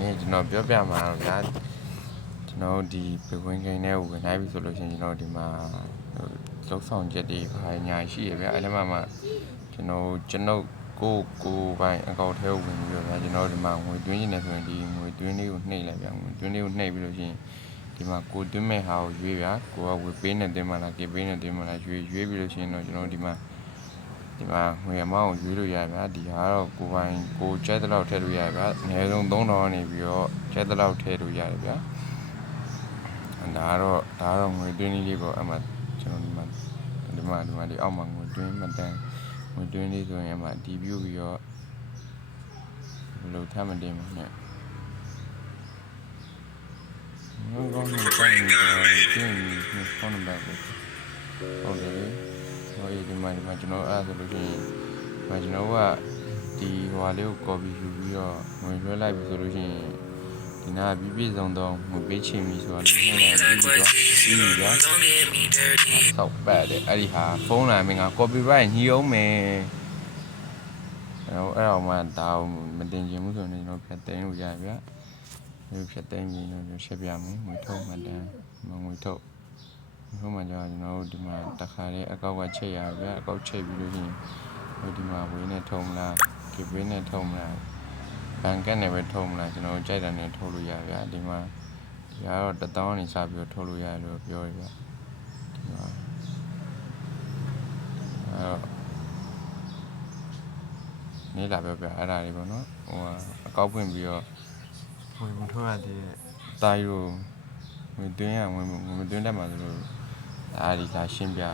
နေ့ကျွန်တော်ပြောပြမှာတော့ဗျာကျွန်တော်ဒီပဝင်းကိန်းထဲကိုဝင်လိုက်ပြီဆိုလို့ရှိရင်ကျွန်တော်ဒီမှာလောက်ဆောင်ချက်တွေဘာညာရှိရဗျာအဲ့ဒါမှကျွန်တော်ကိုပိုင်းအကောင့်ထဲကိုဝင်ပြီးတော့ဗျာကျွန်တော်ဒီမှာငွေသွင်းနေတယ်ဆိုရင်ဒီငွေသွင်းလေးကိုနှိပ်လိုက်ဗျာငွေသွင်းလေးကိုနှိပ်ပြီးလို့ရှိရင်ဒီမှာကိုသွင်းမဲ့ဟာကိုရွေးဗျာကိုကဝေပေးနေတယ်မလားကေပေးနေတယ်မလားရွေးပြီးလို့ရှိရင်တော့ကျွန်တော်ဒီမှာငွေအမောင်းကိုရွေးလို့ရဗျာဒီဟာတော့ကိုပိုင်းကိုကျက်တဲ့လောက်ထည့်လို့ရဗျာအနည်းဆုံး3000နေပြီးတော့ကျက်တဲ့လောက်ထည့်လို့ရတယ်ဗျာဒါတော့ငွေသွင်းလေးပေါ့အမှကျွန်တော်ဒီမှာဒီအောက်မှာငွေသွင်းမှတ်တမ်းငွေသွင်းလေးဆိုရင်အမှဒီပြုပြီးတော့ဘယ်လိုထပ်မတင်မနဲ့ငွေကောင်းနေတယ်ကျင်းနေဖုန်းနံပါတ်ကိုဟုတ်တယ်ဟိုဒီမှာကျွန်တော်အဲ့ဆိုလို့ရှိရင်ကျွန်တော်ကဒီဟွာလေးကို copy ယူပြီးတော့ငွေလွှဲလိုက်ပြီဆိုလို့ရှိရင်ဒီနာပြည့်စုံတော့ငွေပေးချင်ပြီဆိုတာလည်းနှိမ့်လိုက်ပြီးတော့ပြီးပြီဗျာဆောက်ပတ်တယ်အဲ့ဒီဟာဖုန်းလာမင်းက copyright ညှိအောင်မယ်အဲ့တော့မှဒါမတင်ချင်ဘူးဆိုရင်ကျွန်တော်ဖြတ်သိမ်းလို့ရဗျာဒီဖြတ်သိမ်းပြီးတော့ရှင်းပြမယ်ငွေထုတ်မှတန်းငွေထုတ်မှကြာကျွန်တော်တို့ဒီမှာတခါလေးအကောက်ကချိန်ရဗျာအကောက်ချိန်ပြီးလို့ရှိရင်ဒီမှာဝေးနဲ့ထုံးမလားကေဝေးနဲ့ထုံးမလားဘန်ကတ်နဲ့ပဲထုံးမလားကျွန်တော်ကြိုက်တာနဲ့ထုတ်လို့ရဗျာဒီမှာဒီကတော့1000နေစပြီးတော့ထုတ်လို့ရလို့ပြောရဗျာဒီမှာနေလာပြောပြအဲ့ဒါလေးပေါ့နော်ဟိုအကောက်ဖွင့်ပြီးတော့ဝင်မထုတ်ရသေးတဲ့တာရီကိုဝင်သွင်းရဝင်သွင်းတတ်မှာဆိုလို့အားဒီလာရှင်းပြ